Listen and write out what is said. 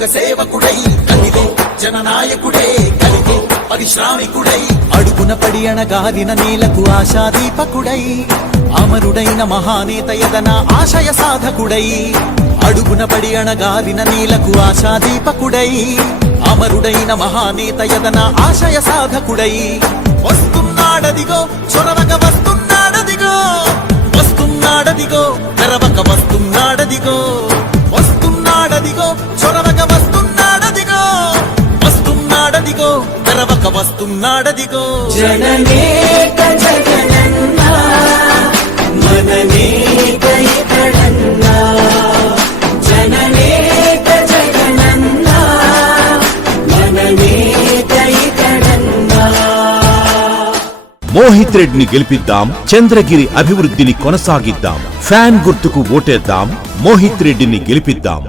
లోక సేవకుడై కలిగే జననాయకుడే కలిగే పరిశ్రామికుడై అడుగున పడి అణగారిన నేలకు ఆశాదీపకుడై అమరుడైన మహానేత యదన ఆశయ సాధకుడై అడుగున పడి అణగారిన నేలకు ఆశాదీపకుడై అమరుడైన మహానేత యదన ఆశయ సాధకుడై వస్తున్నాడదిగో చొరవక వస్తున్నాడదిగో వస్తున్నాడదిగో తెరవక వస్తున్నాడదిగో వస్తున్నాడదిగో చొరవక వస్తున్నాడదిగో వస్తున్నాడదిగో తెరవక వస్తున్నాడదిగో జననేక జగనన్నా మననేక ఇతడన్నా జననేక జగనన్నా మననేక ఇతడన్నా మోహిత్ రెడ్డిని గెలిపిద్దాం, చంద్రగిరి అభివృద్ధిని కొనసాగిద్దాం. ఫ్యాన్ గుర్తుకు ఓటేద్దాం, మోహిత్ రెడ్డిని గెలిపిద్దాం.